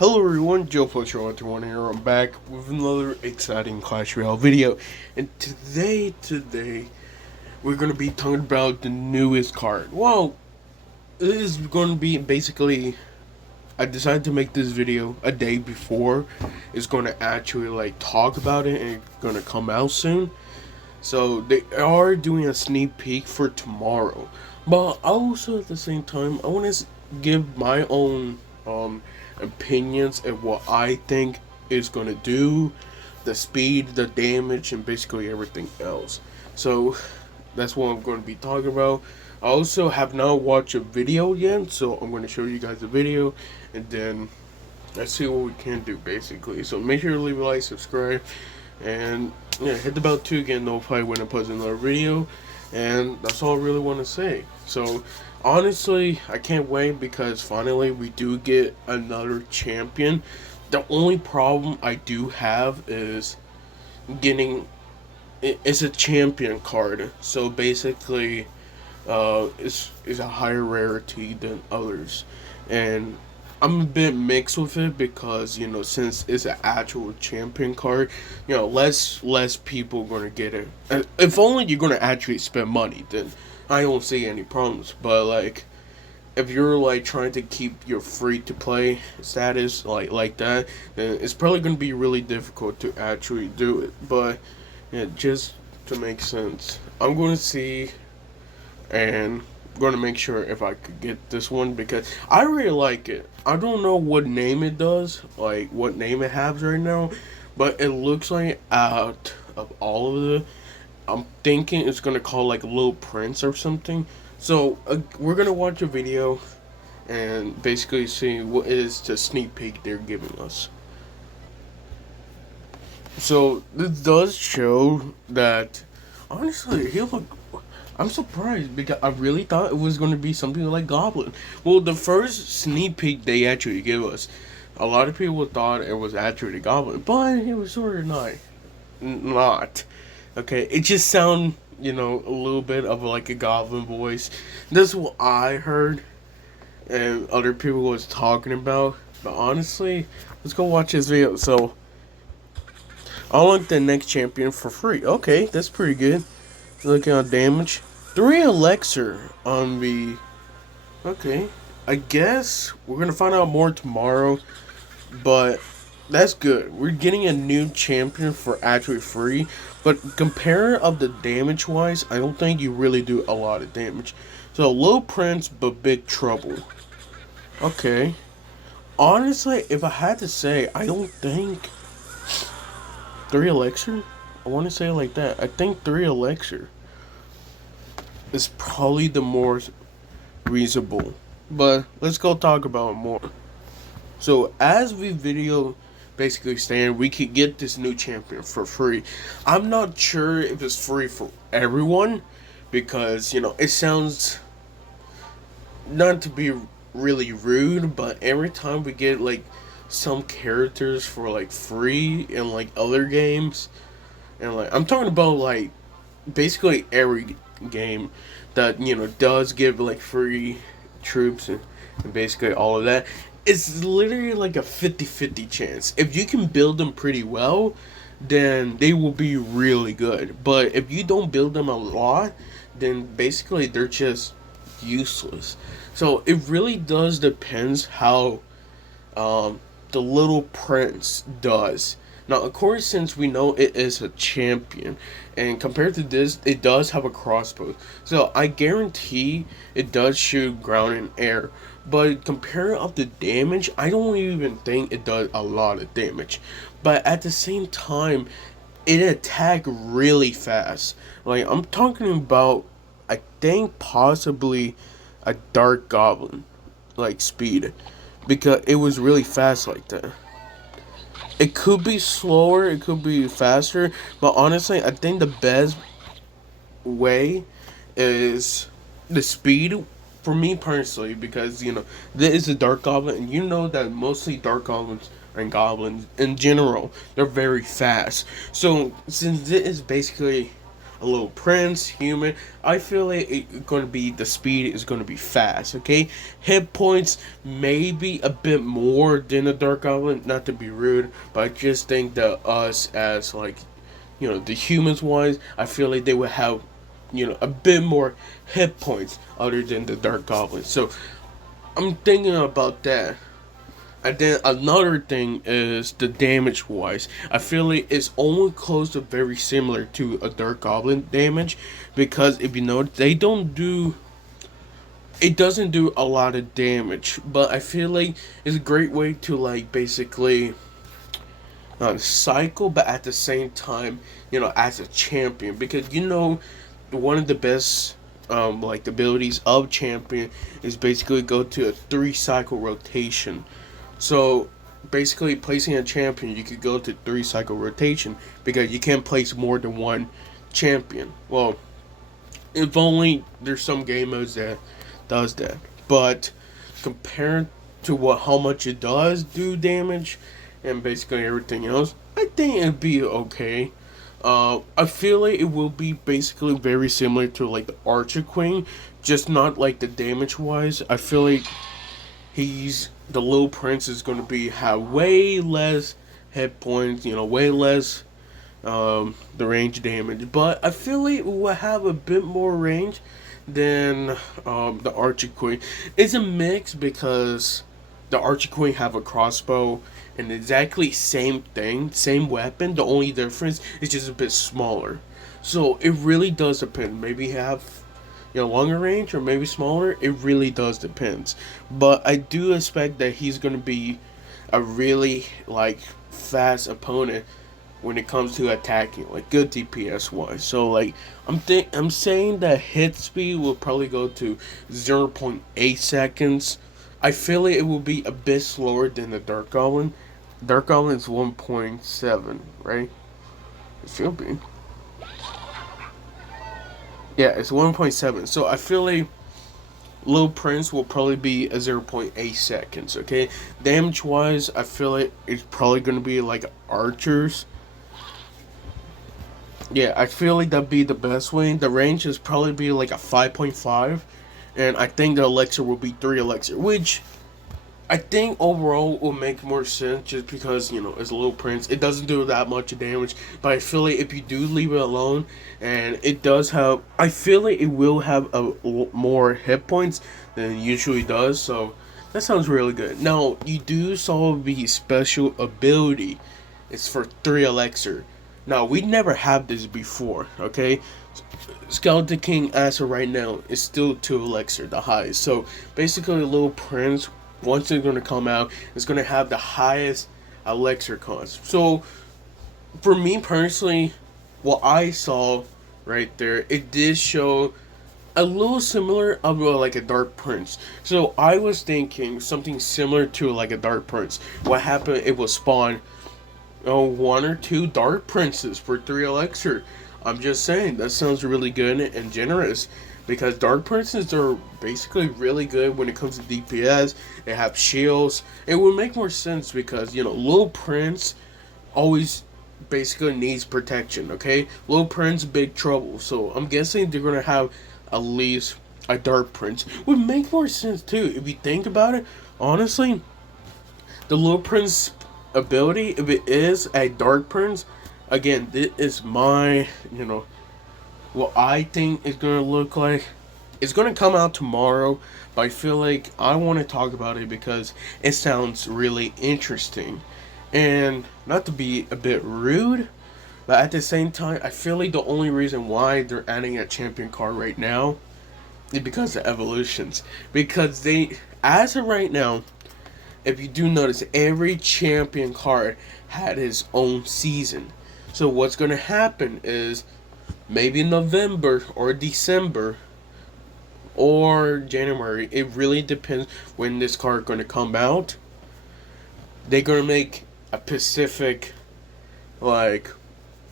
Hello everyone, Joe Fletcher121 here. I'm back with another exciting Clash Royale video. And today, we're going to be talking about the newest card. Well, it is going to be basically, I decided to make this video a day before it's going to actually talk about it, and it's going to come out soon. So they are doing a sneak peek for tomorrow. But also at the same time, I want to give my own opinions and what I think is going to do, the speed, the damage, and basically everything else. So that's what I'm going to be talking about. I also have not watched a video yet, so I'm going to show you guys a video, and then let's see what we can do basically. So make sure to leave a like, subscribe, and yeah, hit the bell to get notified when I post another video. And that's all I really want to say. So honestly, I can't wait because finally we do get another champion. The only problem I do have is getting it's a champion card, so basically it's a higher rarity than others, and I'm a bit mixed with it because, since it's an actual champion card, less people gonna get it. If only you're gonna actually spend money, then I don't see any problems. But if you're trying to keep your free to play status like that, then it's probably gonna be really difficult to actually do it. But yeah, just to make sense, I'm gonna see and going to make sure if I could get this one because I really like it. I don't know what name it does, what name it has right now, but it looks like out of all of the, I'm thinking it's gonna call Little Prince or something. So we're gonna watch a video and basically see what is the sneak peek they're giving us. So this does show that honestly he look. I'm surprised because I really thought it was going to be something like Goblin. Well, the first sneak peek they actually gave us, a lot of people thought it was actually Goblin, but it was sort of not. Okay, it just sound a little bit of a Goblin voice. That's what I heard, and other people was talking about. But honestly, let's go watch this video. So, I'll unlock the next champion for free. Okay, that's pretty good. Looking at damage. 3 elixir on the... Okay. I guess we're going to find out more tomorrow. But that's good. We're getting a new champion for actually free. But compare of the damage wise, I don't think you really do a lot of damage. So Little Prince but Big Trouble. Okay. Honestly, if I had to say, I don't think 3 elixir? I want to say it like that. I think 3 elixir is probably the more reasonable. But let's go talk about it more. So as we video basically saying, we could get this new champion for free. I'm not sure if it's free for everyone because, it sounds, not to be really rude, but every time we get some characters for free in other games, and I'm talking about basically every game that does give free troops and basically all of that, it's literally a 50-50 chance. If you can build them pretty well, then they will be really good. But if you don't build them a lot, then basically they're just useless. So it really does depends how the Little Prince does. Now, of course, since we know it is a champion, and compared to this, it does have a crossbow. So I guarantee it does shoot ground and air. But compared of the damage, I don't even think it does a lot of damage. But at the same time, it attack really fast. I'm talking about, I think possibly a Dark Goblin, speed. Because it was really fast like that. It could be slower, it could be faster, but honestly, I think the best way is the speed for me personally, because this is a Dark Goblin, and that mostly Dark Goblins and Goblins in general, they're very fast. So since this is basically a little prince, human. I feel like it's going to be the speed is going to be fast. Okay, hit points maybe a bit more than a dark goblin. Not to be rude, but I just think that us as like the humans wise, I feel like they would have a bit more hit points other than the dark goblin. So I'm thinking about that. And then another thing is the damage wise. I feel like it's almost close to very similar to a Dark Goblin damage, because if you know they don't do it doesn't do a lot of damage, but I feel like it's a great way to like basically cycle, but at the same time, as a champion, because one of the best like abilities of champion is basically go to a 3 cycle rotation. So basically, placing a champion, you could go to 3 cycle rotation because you can't place more than one champion. Well, if only there's some game modes that does that, but compared to what how much it does do damage and basically everything else, I think it'd be okay. I feel like it will be basically very similar to like the Archer Queen, just not like the damage wise. I feel like the little prince is going to be have way less hit points, way less the range damage, but I feel like it will have a bit more range than the Archer Queen. It's a mix because the Archer Queen have a crossbow and exactly same thing, same weapon. The only difference is just a bit smaller. So it really does depend. Maybe have longer range or maybe smaller. It really does depends. But I do expect that he's gonna be a really like fast opponent when it comes to attacking, like good DPS wise. So like I'm saying that hit speed will probably go to 0.8 seconds. I feel like it will be a bit slower than the Dark Goblin. Dark Goblin is 1.7, right? It should be. Yeah, it's 1.7. So I feel like Little Prince will probably be a 0.8 seconds, okay? Damage wise, I feel like it's probably going to be like Archers. Yeah, I feel like that'd be the best way. The range is probably be like a 5.5. And I think the elixir will be 3 elixir, which I think overall will make more sense just because, it's a Little Prince. It doesn't do that much damage, but I feel like if you do leave it alone, and it does have, I feel like it will have more hit points than it usually does, so that sounds really good. Now, you do solve the special ability. It's for 3 elixir. Now, we never had this before, okay? Skeleton King as of right now is still 2 elixir, the highest. So, basically, Little Prince, once it's going to come out, it's going to have the highest elixir cost. So, for me personally, what I saw right there, it did show a little similar of like a Dark Prince. So, I was thinking something similar to like a Dark Prince. What happened, it will spawn 1 or 2 Dark Princes for 3 elixir. I'm just saying, that sounds really good and generous. Because Dark Princes are basically really good when it comes to DPS. They have shields. It would make more sense because, Little Prince always basically needs protection, okay? Little Prince, big trouble. So I'm guessing they're going to have at least a Dark Prince. Would make more sense too. If you think about it, honestly, the Little Prince ability, if it is a Dark Prince, again, this is my, what I think is going to look like. It's going to come out tomorrow, but I feel like I want to talk about it because it sounds really interesting. And not to be a bit rude, but at the same time, I feel like the only reason why they're adding a champion card right now is because of evolutions. Because as of right now, if you do notice, every champion card had his own season. So what's going to happen is maybe November or December or January. It really depends when this card going to come out. They're going to make a Pacific like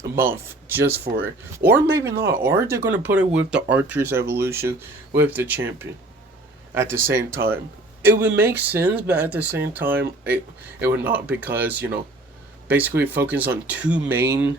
month just for it, or maybe not, or they're going to put it with the Archer's evolution with the champion at the same time. It would make sense, but at the same time, it would not, because basically focus on 2 main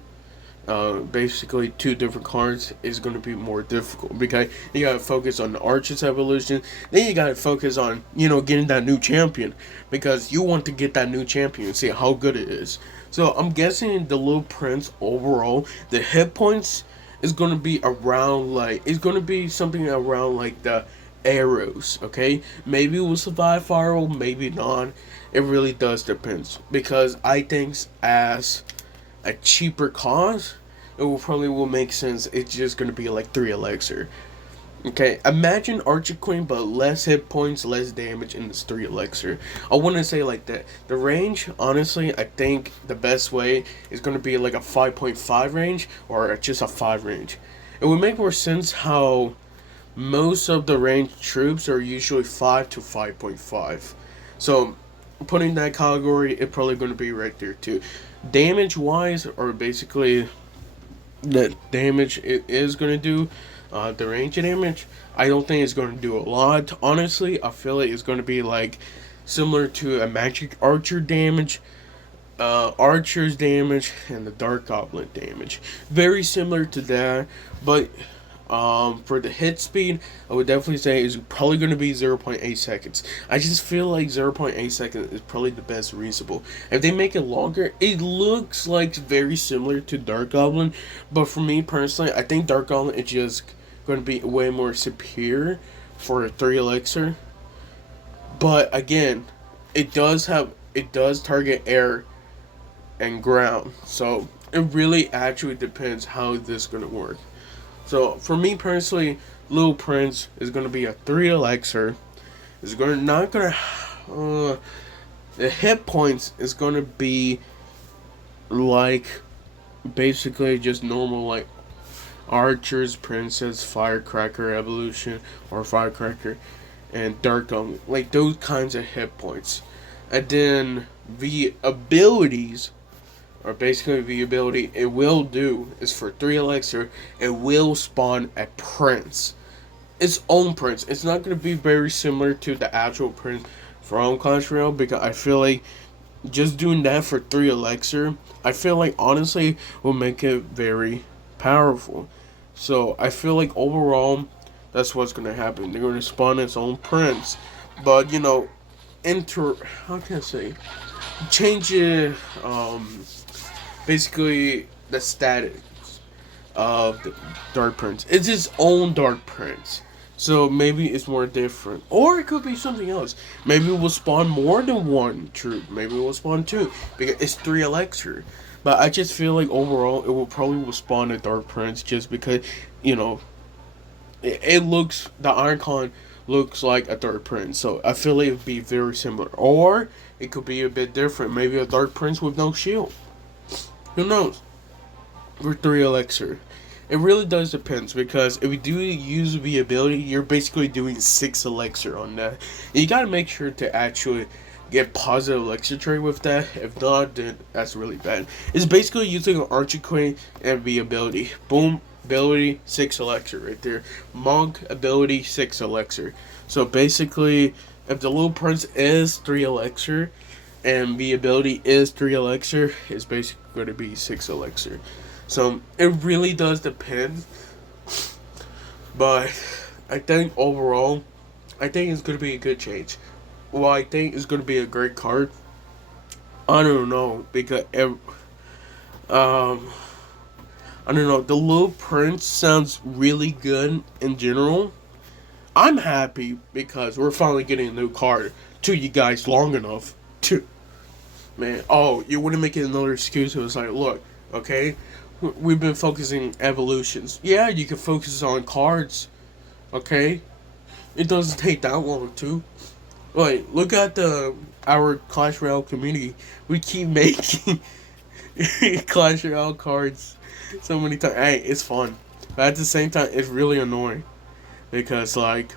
basically two different cards is going to be more difficult because you got to focus on the Archer's evolution. Then you got to focus on getting that new champion because you want to get that new champion and see how good it is. So I'm guessing the Little Prince overall, the hit points is going to be around like it's going to be something around like the arrows. Okay, maybe it will survive fire, maybe not. It really does depend because I think as a cheaper cost, it will probably will make sense. It's just gonna be like 3 elixir. Okay, imagine Archer Queen, but less hit points, less damage, and it's 3 elixir. I wouldn't say like that. The range, honestly, I think the best way is gonna be like a 5.5 range or just a 5 range. It would make more sense how most of the ranged troops are usually 5 to 5.5. So putting that category, it's probably going to be right there too. Damage wise, or basically the damage it is going to do, the range of damage, I don't think it's going to do a lot. Honestly, I feel like it's going to be like similar to a magic archer damage, archer's damage, and the dark goblin damage. Very similar to that, but for the hit speed, I would definitely say is probably going to be 0.8 seconds. I just feel like 0.8 seconds is probably the best reasonable. If they make it longer, it looks like very similar to Dark Goblin, but for me personally, I think Dark Goblin is just going to be way more superior for a 3 elixir. But again, it does target air and ground, so it really actually depends how this is going to work. So for me personally, Little Prince is gonna be a 3 elixir. Is gonna not gonna the hit points is gonna be like basically just normal like Archers, Princess, Firecracker Evolution, or Firecracker and Dark Goblin, like those kinds of hit points. And then the abilities, or basically the ability it will do is for 3 elixir, it will spawn a prince. Its own prince. It's not going to be very similar to the actual prince from Clash Royale because I feel like just doing that for 3 elixir, I feel like honestly will make it very powerful. So I feel like overall that's what's going to happen. They're going to spawn its own prince. But how can I say? Change it, basically the status of the Dark Prince. It's its own Dark Prince. So maybe it's more different. Or it could be something else. Maybe it will spawn more than one troop. Maybe it will spawn 2. Because it's 3 elixir. But I just feel like overall it will probably spawn a Dark Prince just because, it looks, the icon looks like a Dark Prince. So I feel like it would be very similar. Or it could be a bit different. Maybe a Dark Prince with no shield. Who knows? For 3 elixir. It really does depend because if you do use the ability, you're basically doing 6 elixir on that. And you gotta make sure to actually get positive elixir trade with that. If not, then that's really bad. It's basically using an Archer Queen and the ability. Boom, ability, 6 elixir right there. Monk, ability, 6 elixir. So basically, if the Little Prince is 3 elixir, and the ability is 3 elixir, it's basically going to be 6 elixir. So it really does depend. But I think overall, I think it's going to be a good change. Well, I think it's going to be a great card. I don't know because I don't know. The Little Prince sounds really good in general. I'm happy because we're finally getting a new card to you guys long enough to. Man, oh, you wouldn't make it another excuse. It was like, look, okay, we've been focusing evolutions. Yeah, you can focus on cards, okay? It doesn't take that long, too. Like, look at our Clash Royale community. We keep making Clash Royale cards so many times. Hey, it's fun. But at the same time, it's really annoying. Because, like,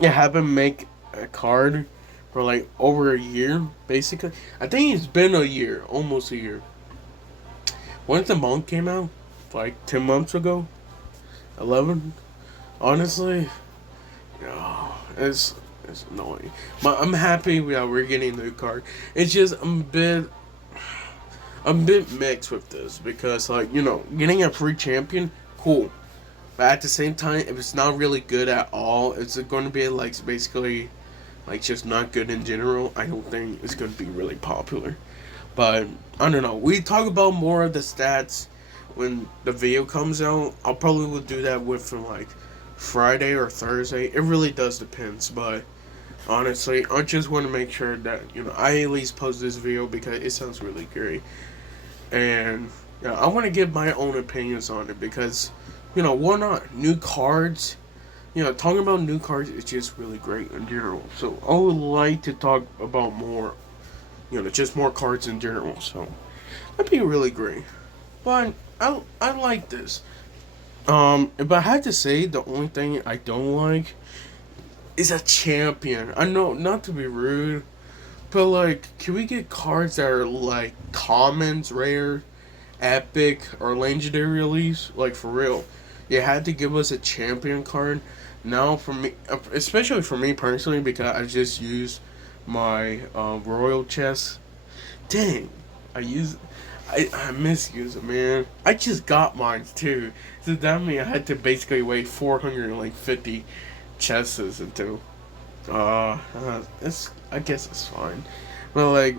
you have to make a card for, like, over a year, basically. I think it's been a year. Almost a year. When did the Monk came out? Like, 10 months ago? 11? Honestly, it's annoying. But I'm happy that we're getting a new card. It's just, I'm a bit mixed with this because, like, getting a free champion, cool. But at the same time, if it's not really good at all, it's going to be like basically like just not good in general. I don't think it's going to be really popular. But I don't know. We talk about more of the stats when the video comes out. I'll probably will do that with from like Friday or Thursday. It really does depends, but honestly, I just want to make sure that I at least post this video because it sounds really great, and I want to give my own opinions on it because why not new cards. Talking about new cards is just really great in general. So I would like to talk about more, just more cards in general. So that'd be really great. But I like this. If I had to say, the only thing I don't like is a champion. I know not to be rude, but like, can we get cards that are like commons, rare, epic, or legendary release? Like for real, you had to give us a champion card. Now for me, especially for me personally, because I just use my royal chest. Dang, I use. I misuse it, man. I just got mine too. So that means I had to basically wait 450 chests into. It's I guess it's fine, but like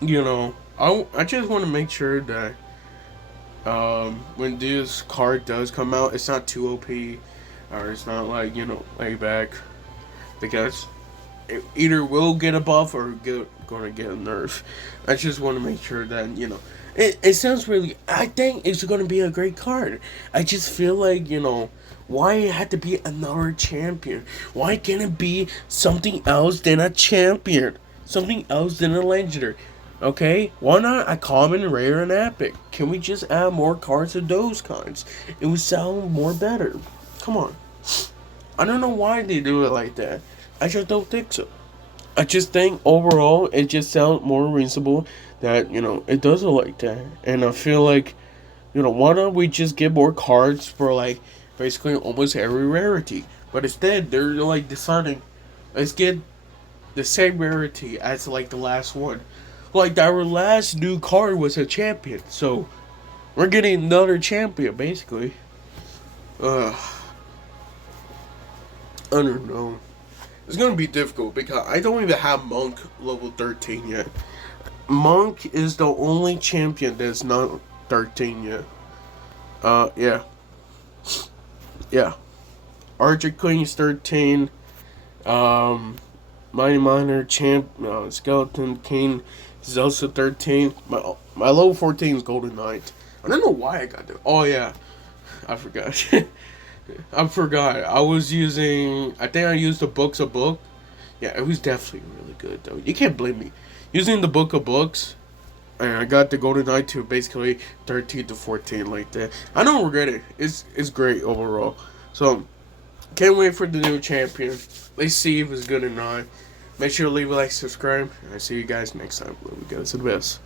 I just want to make sure that when this card does come out, it's not too OP, or it's not like lay back, because it either will get a buff or gonna get a nerf. I just want to make sure that it sounds really. I think it's gonna be a great card. I just feel like why it had to be another champion? Why can't it be something else than a champion? Something else than a legendary? Okay, why not a common, rare, and epic? Can we just add more cards of those kinds? It would sound more better. Come on. I don't know why they do it like that. I just don't think so. I just think overall it just sounds more reasonable that it does it like that, and I feel like why don't we just get more cards for like basically almost every rarity? But instead they're like deciding, let's get the same rarity as like the last one. Like our last new card was a champion, so we're getting another champion basically. I don't know. It's gonna be difficult because I don't even have Monk level 13 yet. Monk is the only champion that's not 13 yet. Yeah. Yeah. Archer Queen's 13. Mighty Miner Champ, Skeleton King is also 13. My level 14 is Golden Knight. I don't know why I got that. Oh yeah, I forgot. I forgot. I think I used the Books of Book. Yeah, it was definitely really good though. You can't blame me. Using the Book of Books, and I got the Golden Knight to basically 13 to 14 like that. I don't regret it. It's great overall. So can't wait for the new champion. Let's see if it's good or not. Make sure to leave a like, subscribe, and I'll see you guys next time. Love you guys the best.